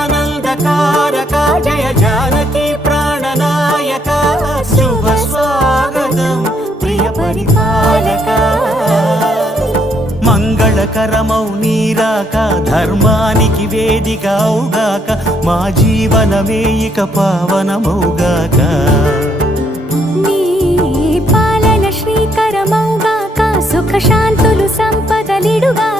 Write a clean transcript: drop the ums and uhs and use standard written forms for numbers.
జగదానందకారక జయ జానకి ప్రాణనాయక శుభ స్వాగతం ప్రియ పరిపాలక మంగళకరమౌ నీరాక ధర్మానికి వేదిక అవుగాక మా జీవనమే ఇక పావనమౌగాక నీ పాలన శ్రీకరమౌగాక సుఖ శాంతులు సంపదలిడుగాక